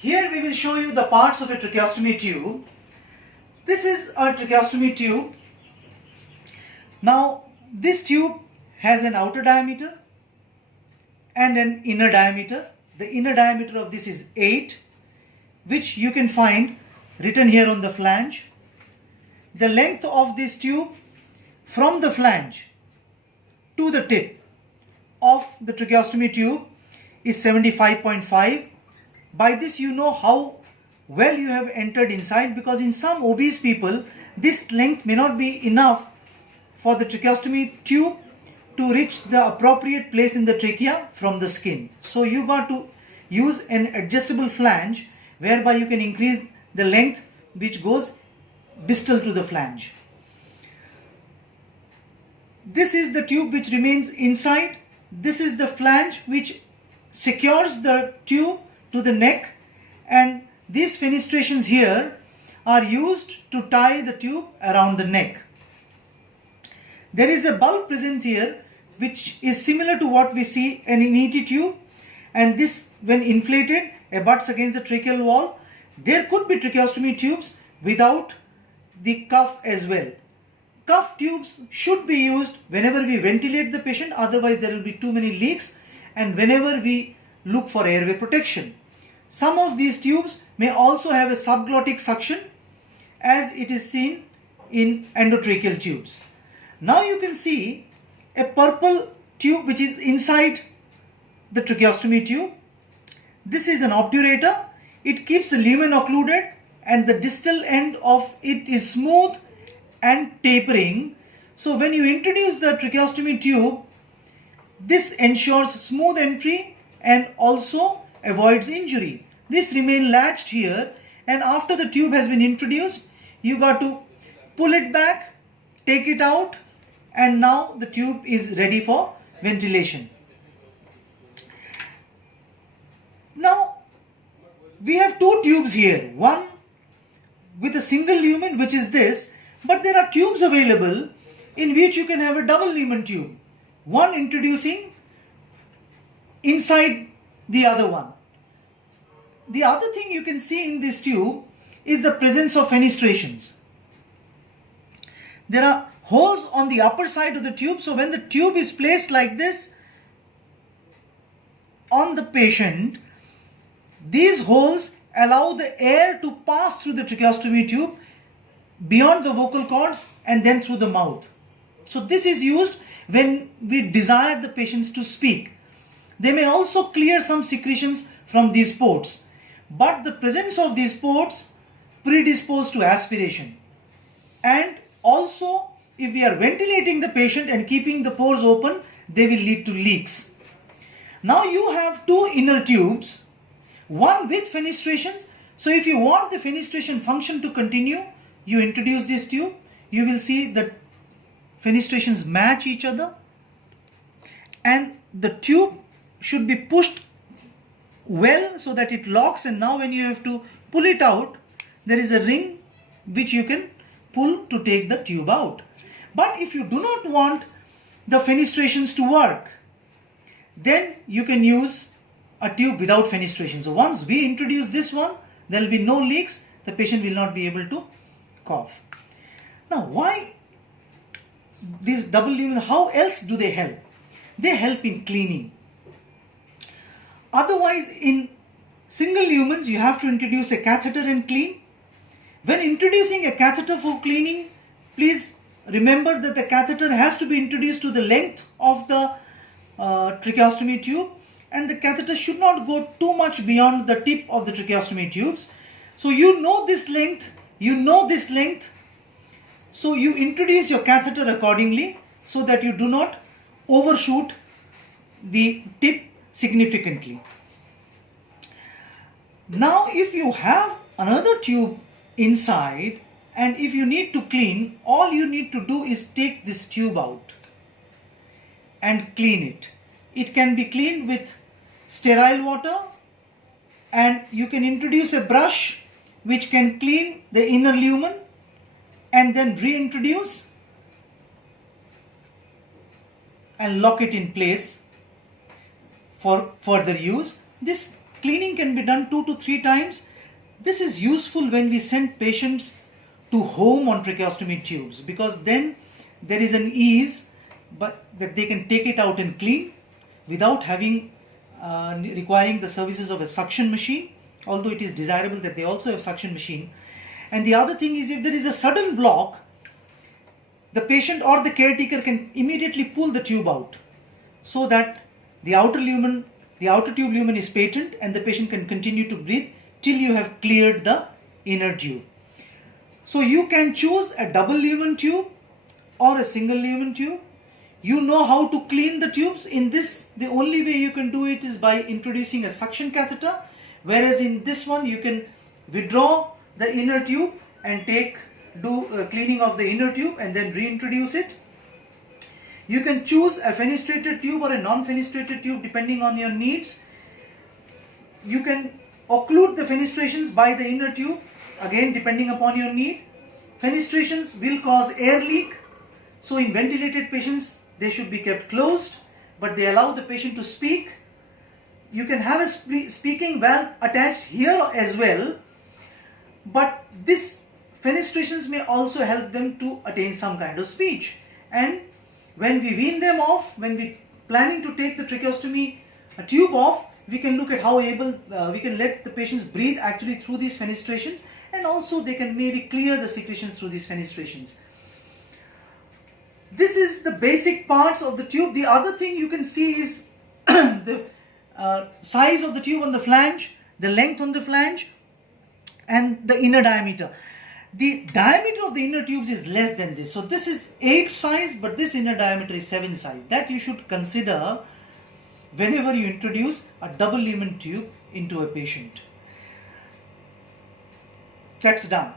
Here we will show you the parts of a tracheostomy tube. This is a tracheostomy tube. Now this tube has an outer diameter and an inner diameter. The inner diameter of this is 8, which you can find written here on the flange. The length of this tube from the flange to the tip of the tracheostomy tube is 75.5. By this you know how well you have entered inside, because in some obese people this length may not be enough for the tracheostomy tube to reach the appropriate place in the trachea from the skin. So you got to use an adjustable flange whereby you can increase the length which goes distal to the flange. This is the tube which remains inside. This is the flange which secures the tube to the neck, and these fenestrations here are used to tie the tube around the neck. There is a bulb present here which is similar to what we see in an ET tube, and this, when inflated, abuts against the tracheal wall. There could be tracheostomy tubes without the cuff as well. Cuff tubes should be used whenever we ventilate the patient, otherwise there will be too many leaks, and whenever we look for airway protection. Some of these tubes may also have a subglottic suction, as it is seen in endotracheal tubes. Now you can see a purple tube which is inside the tracheostomy tube. This is an obturator. It keeps the lumen occluded and the distal end of it is smooth and tapering. So when you introduce the tracheostomy tube, this ensures smooth entry and also avoids injury. This remains latched here, and after the tube has been introduced, you got to pull it back, take it out, and now the tube is ready for ventilation. Now we have two tubes here, one with a single lumen, which is this, but there are tubes available in which you can have a double lumen tube, one introducing inside the other one. The other thing you can see in this tube is the presence of fenestrations. There are holes on the upper side of the tube, so when the tube is placed like this on the patient, these holes allow the air to pass through the tracheostomy tube beyond the vocal cords and then through the mouth. So this is used when we desire the patients to speak. They may also clear some secretions from these ports, but the presence of these ports predispose to aspiration. And also, if we are ventilating the patient and keeping the pores open, they will lead to leaks. Now you have two inner tubes, one with fenestrations. So if you want the fenestration function to continue, you introduce this tube. You will see that fenestrations match each other, and the tube should be pushed well so that it locks, and now when you have to pull it out, there is a ring which you can pull to take the tube out. But if you do not want the fenestrations to work, then you can use a tube without fenestration. So once we introduce this one, there will be no leaks, the patient will not be able to cough. Now why these double lumens? How else do they help? They help in cleaning. Otherwise, in single lumens, you have to introduce a catheter and clean. When introducing a catheter for cleaning, please remember that the catheter has to be introduced to the length of the tracheostomy tube, and the catheter should not go too much beyond the tip of the tracheostomy tubes. So you know this length, so you introduce your catheter accordingly so that you do not overshoot the tip significantly. Now if you have another tube inside and if you need to clean, all you need to do is take this tube out and clean it. It can be cleaned with sterile water, and you can introduce a brush which can clean the inner lumen and then reintroduce and lock it in place for further use. This cleaning can be done 2 to 3 times. This is useful when we send patients to home on tracheostomy tubes, because then there is an ease but that they can take it out and clean without having requiring the services of a suction machine, although it is desirable that they also have suction machine. And the other thing is, if there is a sudden block, the patient or the caretaker can immediately pull the tube out so that the outer tube lumen is patent and the patient can continue to breathe till you have cleared the inner tube. So you can choose a double lumen tube or a single lumen tube. You know how to clean the tubes. In this, the only way you can do it is by introducing a suction catheter, whereas in this one you can withdraw the inner tube and do cleaning of the inner tube and then reintroduce it. You can choose a fenestrated tube or a non-fenestrated tube depending on your needs. You can occlude the fenestrations by the inner tube, again depending upon your need. Fenestrations will cause air leak, so in ventilated patients they should be kept closed, but they allow the patient to speak. You can have a speaking valve attached here as well, but this fenestrations may also help them to attain some kind of speech. And when we wean them off, when we planning to take the tracheostomy tube off, we can look at how we can let the patients breathe actually through these fenestrations, and also they can maybe clear the secretions through these fenestrations. This is the basic parts of the tube. The other thing you can see is the size of the tube on the flange, the length on the flange, and the inner diameter. The diameter of the inner tubes is less than this. So this is 8 size, but this inner diameter is 7 size. That you should consider whenever you introduce a double lumen tube into a patient. That's done.